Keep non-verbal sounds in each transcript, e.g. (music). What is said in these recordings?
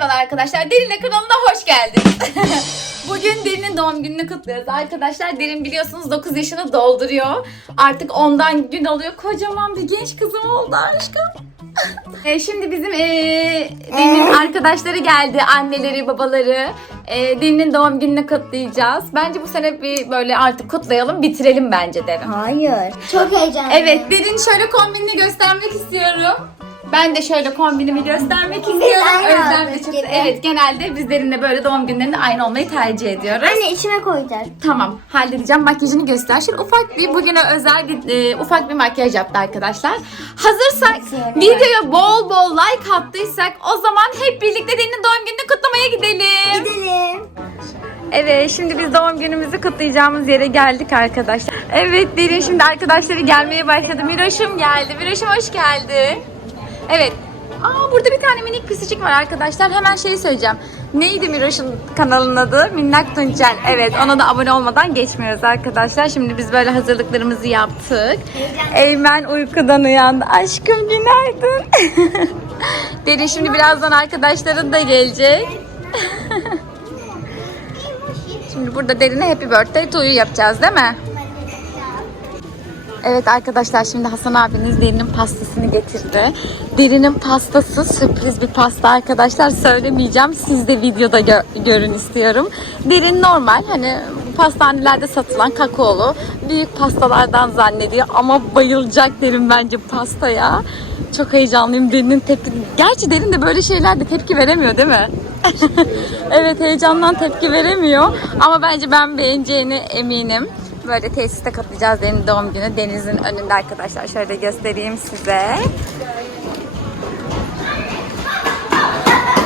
Merhabalar arkadaşlar. Derin'le kanalına hoş geldiniz. (laughs) Bugün Derin'in doğum gününü kutluyoruz arkadaşlar. Derin biliyorsunuz 9 yaşını dolduruyor. Artık ondan gün alıyor. Kocaman bir genç kızım oldu aşkım. (laughs) E, şimdi bizim e, Derin'in arkadaşları geldi. Anneleri, babaları. E, Derin'in doğum gününü kutlayacağız. Bence bu sene bir böyle artık kutlayalım, bitirelim bence Derin. Hayır. Çok heyecanlı. Evet, Derin şöyle kombinini göstermek istiyorum. Ben de şöyle kombinimi göstermek istiyorum. aynı Özlem de aldık çok gibi. Evet, genelde biz Derin'le böyle doğum günlerinde aynı olmayı tercih ediyoruz. Anne içime koyacağız. Tamam, halledeceğim. Makyajını göster. Şöyle ufak bir bugüne özel e, ufak bir makyaj yaptı arkadaşlar. Hazırsak, videoya bol bol like attıysak o zaman hep birlikte Derin'in doğum gününü kutlamaya gidelim. Gidelim. Evet şimdi biz doğum günümüzü kutlayacağımız yere geldik arkadaşlar. Evet Derin şimdi arkadaşları gelmeye başladı. Miroş'um geldi. Miroş'um hoş geldi. Evet. Aa burada bir tane minik pisicik var arkadaşlar. Hemen şeyi söyleyeceğim. Neydi Miroş'un kanalının adı? Minnak Tunçel. Evet ona da abone olmadan geçmiyoruz arkadaşlar. Şimdi biz böyle hazırlıklarımızı yaptık. Eymen uykudan uyandı. Aşkım günaydın. (laughs) Derin şimdi birazdan arkadaşların da gelecek. (laughs) Şimdi burada derine happy birthday to you yapacağız değil mi? Evet arkadaşlar şimdi Hasan abiniz derinin pastasını getirdi. Derinin pastası sürpriz bir pasta arkadaşlar söylemeyeceğim. Siz de videoda gö- görün istiyorum. Derin normal hani pastanelerde satılan kakaolu büyük pastalardan zannediyor ama bayılacak derin bence pastaya. Çok heyecanlıyım derinin tepki. Gerçi derin de böyle şeylerde tepki veremiyor değil mi? (laughs) evet heyecandan tepki veremiyor ama bence ben beğeneceğine eminim. Böyle tesiste katlayacağız Deniz'in doğum günü. Deniz'in önünde arkadaşlar. Şöyle göstereyim size.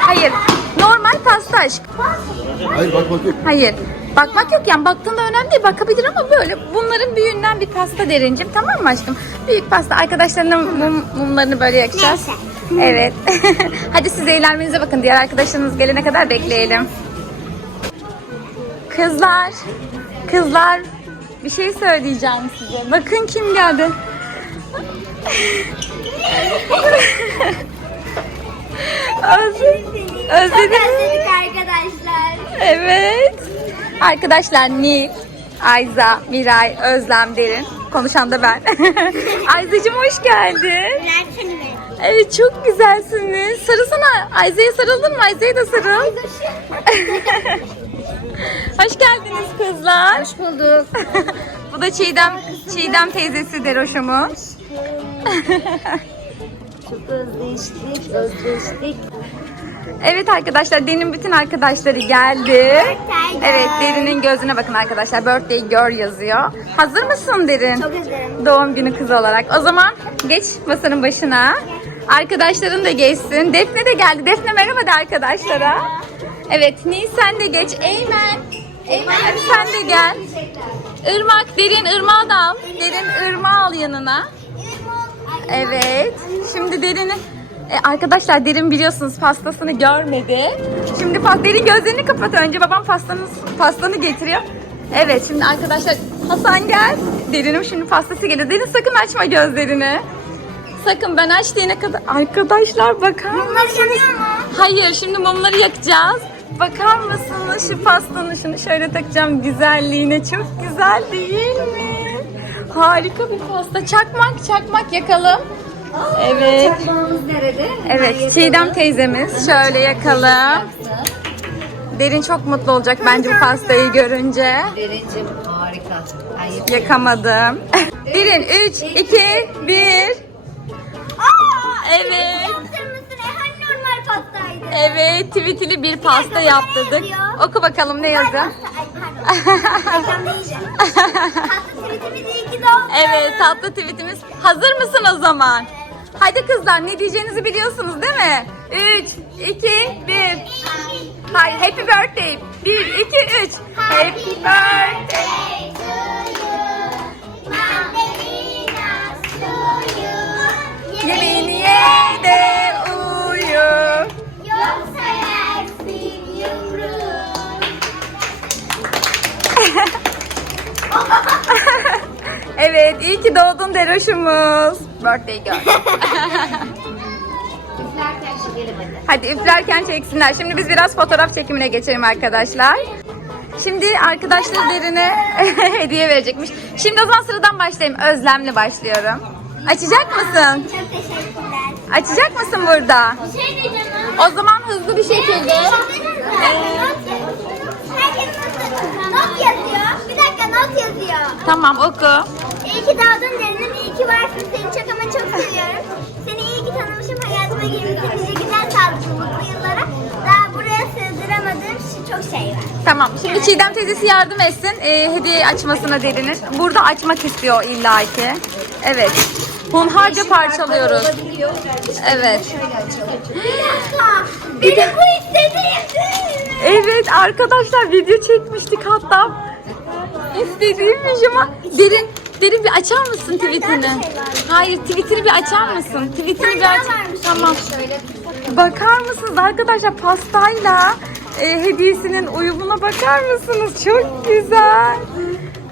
Hayır. Normal pasta aşk. Hayır bak bak yok. Hayır. Bakmak yok yani baktığında önemli değil bakabilir ama böyle bunların büyüğünden bir pasta derincim tamam mı aşkım? Büyük pasta arkadaşlarının mum, mumlarını böyle yakacağız. Evet. (laughs) Hadi siz eğlenmenize bakın diğer arkadaşlarınız gelene kadar bekleyelim. Kızlar, kızlar bir şey söyleyeceğim size. Bakın kim geldi. Özledim. Özledim. Özledik arkadaşlar. Evet. Arkadaşlar Nil, Ayza, Miray, Özlem, Derin. Konuşan da ben. (laughs) Ayzacığım hoş geldin. Evet çok güzelsiniz. Sarılsana. Ayza'ya sarıldın mı? Ayza'ya da sarıl. (laughs) hoş geldiniz kızlar. Hoş bulduk. (laughs) Bu da Çiğdem, Çiğdem teyzesi Deroş'umuz. (laughs) Çok özleştik, özleştik. Evet arkadaşlar Derin'in bütün arkadaşları geldi. Evet Derin'in gözüne bakın arkadaşlar. Birthday girl yazıyor. Hazır mısın Derin? Çok özledim. Doğum günü kızı olarak. O zaman geç masanın başına. Arkadaşların da geçsin. Defne de geldi. Defne merhaba de arkadaşlara. Evet Nil sen de geç. Eymen. Eymen hadi sen de gel. Irmak, Derin Irmak'ı da al. Derin Irmak'ı al yanına. Evet. Şimdi Derin'i e, arkadaşlar Derin biliyorsunuz pastasını görmedi. Şimdi pas Derin gözlerini kapat önce. Babam pastanı pastanı getiriyor. Evet şimdi arkadaşlar Hasan gel. Derin'im şimdi pastası geliyor. Derin sakın açma gözlerini. Sakın ben açtığına kadar. Arkadaşlar bakar mısınız? Hayır şimdi mumları yakacağız. Bakar mısınız şu pastanın şunu şöyle takacağım güzelliğine çok güzel değil mi? Harika bir pasta. Çakmak çakmak yakalım. Evet. Çakmağımız nerede? Evet Çiğdem teyzemiz şöyle yakalım. Derin çok mutlu olacak bence bu pastayı görünce. Derincim harika. Ay, Yakamadım. Derin 3, 2, 1. Evet. Yaptırmışsın. E hani normal pastaydı? Evet tweetili bir pasta yaptırdık. Oku bakalım ne yazıyor? Tatlı tweetimiz iyi ki. Evet tatlı tweetimiz. Hazır mısın o zaman? Hadi kızlar ne diyeceğinizi biliyorsunuz değil mi? 3, 2, 1. Hayır happy birthday. 1, 2, 3. Happy birthday. Evet iyi ki doğdun Deroş'umuz. Birthday girl. (laughs) Üflerken Çekelim hadi. Hadi üflerken çeksinler. Şimdi biz biraz fotoğraf çekimine geçelim arkadaşlar. Şimdi arkadaşlar derine (laughs) hediye verecekmiş. Şimdi o zaman sıradan başlayayım. Özlemle başlıyorum. Açacak mısın? Çok teşekkürler. Açacak mısın burada? Bir şey diyeceğim O zaman hızlı bir şekilde. Herkes not yazıyor. Not yazıyor. Tamam oku. İyi ki doğdun Derinim, iyi ki varsın. Seni çok ama çok seviyorum. Seni iyi ki tanımışım, hayatıma girmişsin. Nice güzel sağlıklı mutlu yıllara. Daha buraya sığdıramadığım çok şey var. Tamam. Şimdi Çiğdem teyzesi yardım etsin. Ee, hediye açmasına derinir. Burada açmak istiyor illaki. Evet. Hunharca parçalıyoruz. Evet. Bir dakika. Beni bu istediğim. Evet arkadaşlar video çekmiştik hatta. İstediğimmiş ama derin derin bir açar mısın tweetini? Hayır tweetini bir açar mısın? Tweetini bir aç. Tamam. Bakar mısınız arkadaşlar pastayla e, hediyesinin uyumuna bakar mısınız? Çok güzel.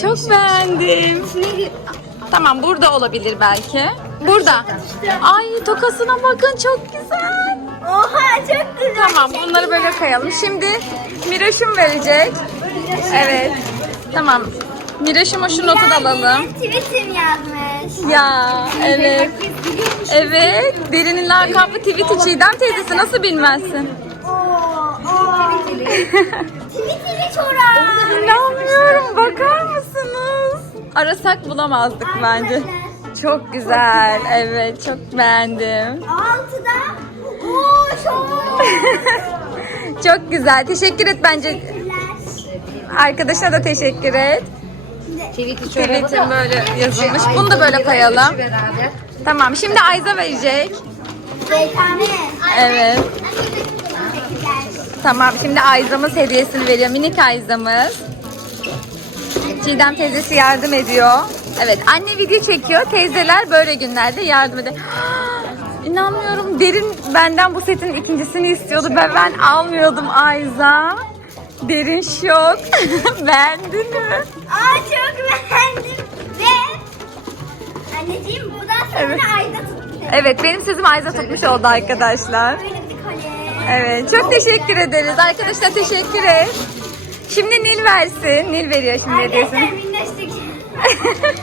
Çok beğendim. Tamam burada olabilir belki. Burada. Ay tokasına bakın çok güzel. Oha çok güzel. Tamam bunları böyle koyalım. Şimdi Miraş'ım verecek. Evet. Tamam. Miraş'ıma şu notu da alalım. Tweetim yazmış. Ya evet. Evet. Derinin lakabı tweet'i Çiğdem teyzesi nasıl bilmezsin? Oo, oo. Tweetimi çorap. İnanmıyorum. Bakar mısınız? Arasak bulamazdık bence. Çok güzel. Evet çok beğendim. Altıda. Oo çok. (laughs) Çok güzel. Teşekkür et bence. Arkadaşına da teşekkür et. Tweet'i Tweet'in böyle yazılmış. Bunu da böyle koyalım. Beraber. Tamam şimdi Ayza verecek. Evet. Tamam şimdi Ayza'mız hediyesini veriyor. Minik Ayza'mız. Çiğdem teyzesi yardım ediyor. Evet anne video çekiyor. Teyzeler böyle günlerde yardım ediyor. (gasps) İnanmıyorum. Derin benden bu setin ikincisini istiyordu. Ben, ben almıyordum Ayza. Derin şok. (laughs) Beğendin mi? Aa çok beğendim. Ve anneciğim bu da sonra Evet. ayda tuttu. Evet benim sözüm Ayza tutmuş oldu arkadaşlar. Böyle bir kolye. Evet çok teşekkür ederiz. Arkadaşlar teşekkür et. Şimdi Nil versin. Nil veriyor şimdi hediyesini. Arkadaşlar minnoşluk. (laughs)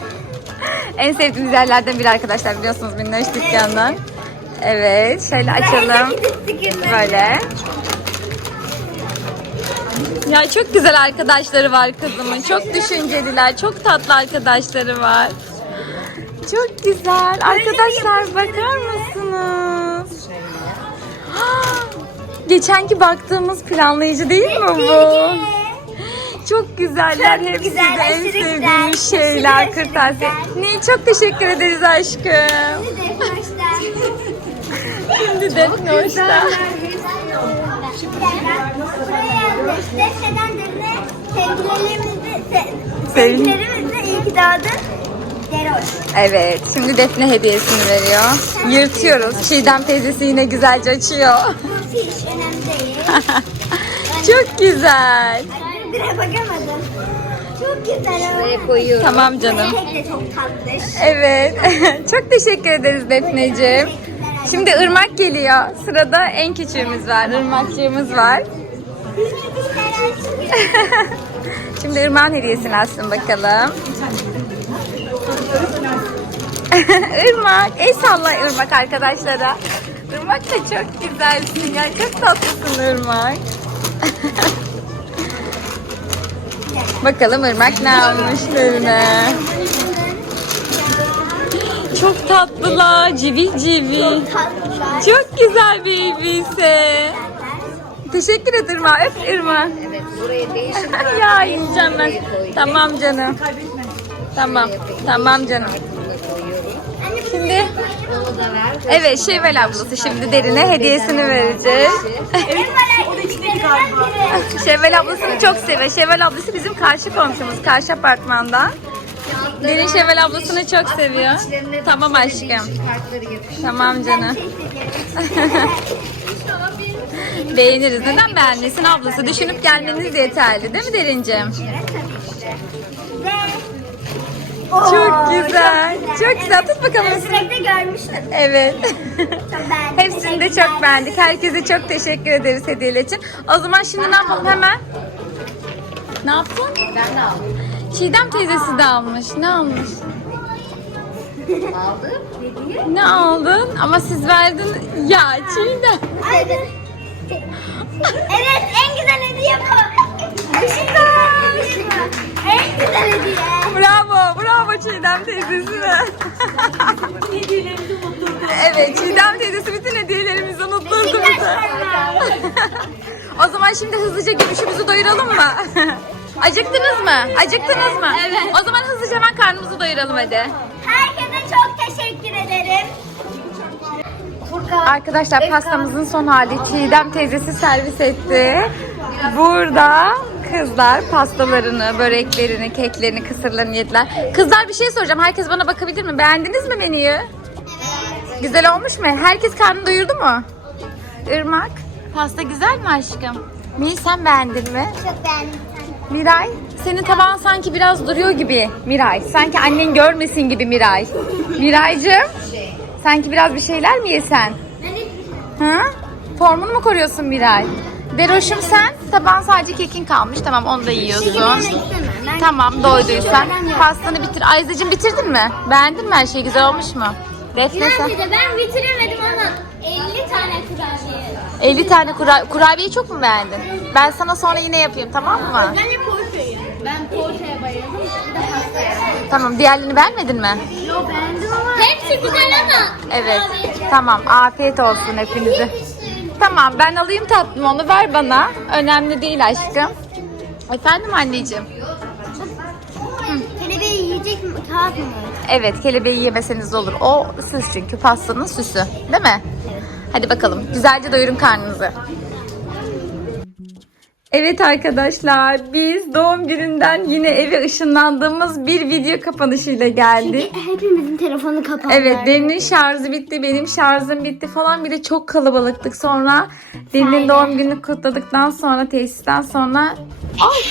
en sevdiğimiz yerlerden biri arkadaşlar biliyorsunuz Minnoş dükkanından. Evet şöyle açalım. Böyle. Ya çok güzel arkadaşları var kızımın. Çok düşünceliler. Çok tatlı arkadaşları var. Çok güzel. Arkadaşlar bakar mısınız? (gasps) Geçenki baktığımız planlayıcı değil mi bu? Çok güzeller. Çok Hepsi güzel, de en aşırı güzel. sevdiğimiz şeyler. Aşırı Kırtasiye. güzel. Nil çok teşekkür ederiz aşkım. Şimdi de hoşta. Buraya Defne'den derine sevgilerimizi, se, Sevgi- sevgilerimizle iyi ki doğdun. Deroş. Evet, şimdi Defne hediyesini veriyor. Yırtıyoruz. Çiğdem teyzesi yine güzelce açıyor. Fiş önemli değil. (laughs) Çok güzel. Bire bakamadım. Çok güzel. Koyuyorum. Tamam canım. Tek de çok tatlış. Evet. (laughs) Çok teşekkür ederiz Defneciğim. Şimdi Irmak geliyor. Sırada en küçüğümüz var. Irmakçığımız var. (laughs) Şimdi Irmak'ın hediyesini açsın bakalım. (laughs) Irmak. El salla Irmak arkadaşlara. Irmak da çok güzelsin ya. Çok tatlısın Irmak. (laughs) Bakalım Irmak ne almış birine. Çok tatlılar. Civil civil. Tatlılar. Çok güzel bir elbise. Teşekkür et Irma. Öp Irma. Evet buraya değişik. (laughs) ya yiyeceğim ben. Tamam canım. Tamam. Tamam canım. Şimdi evet Şevval ablası şimdi derine hediyesini verecek. Biri. Şevval ablasını çok seviyor. Şevval ablası bizim karşı komşumuz. Karşı apartmandan. Derin Şevval ablasını çok seviyor. Tamam aşkım. Tamam canım. (laughs) Beğeniriz. Neden beğenmesin ablası? Düşünüp gelmeniz yeterli değil mi Derincim? Çok güzel. Çok güzel. Tut bakalım. Sürekli görmüştüm. Evet. Çok beğendim. Hepsini de çok beğendik. Herkese çok teşekkür ederiz hediyeler için. O zaman şimdi ne yapalım hemen? Ne yaptın? Ben de aldım. Çiğdem teyzesi de almış. Ne almış? Aldım. Ne aldın? Ama siz verdin. Ya Çiğdem. Aynen. evet en güzel hediye bu. Işık En güzel hediye. Bravo, bravo Çiğdem teyzesine. evet, Çiğdem teyzesi bütün hediyelerimizi unutturdu bize. (laughs) o zaman şimdi hızlıca gümüşümüzü doyuralım mı? (laughs) Acıktınız mı? Acıktınız mı? Evet. O zaman hızlıca hemen karnımızı doyuralım hadi. Herkese çok teşekkür ederim. Arkadaşlar pastamızın son hali Çiğdem teyzesi servis etti. Burada kızlar pastalarını, böreklerini, keklerini, kısırlarını yediler. Kızlar bir şey soracağım. Herkes bana bakabilir mi? Beğendiniz mi menüyü? Güzel olmuş mu? Herkes karnını doyurdu mu? Irmak, pasta güzel mi aşkım? Mil sen beğendin mi? Çok beğendim. Miray, senin tabağın sanki biraz duruyor gibi Miray. Sanki annen görmesin gibi Miray. Miraycığım, sanki biraz bir şeyler mi yesen? Hı? Formunu mu koruyorsun Miray? Beroş'um sen tabağın sadece kekin kalmış. Tamam onu da yiyorsun. Tamam doyduysan. Pastanı bitir. Ayzacığım bitirdin mi? Beğendin mi her şey? Güzel olmuş mu? Defne sen. ben bitiremedim ama 50 tane kurabiye. 50 tane kura kurabiyeyi çok mu beğendin? Ben sana sonra yine yapayım tamam mı? Ben de poğaçayı. Ben poğaçaya bayıldım. Bir de pastaya. Tamam diğerlerini beğenmedin mi? Yo beğendim ama. Hepsi güzel ama. Evet. Tamam afiyet olsun hepinize. Tamam ben alayım tatlım onu ver bana. Önemli değil aşkım. Efendim anneciğim. Kelebeği yiyecek mi? Kağıt mı? Evet kelebeği yemeseniz olur. O süs çünkü pastanın süsü. Değil mi? Hadi bakalım. Güzelce doyurun karnınızı. Evet arkadaşlar biz doğum gününden yine eve ışınlandığımız bir video kapanışıyla geldik. Hepimizin telefonu kapandı. Evet Derin'in şarjı bitti benim şarjım bitti falan bir de çok kalabalıktık sonra Derin'in doğum gününü kutladıktan sonra tesisten sonra Ay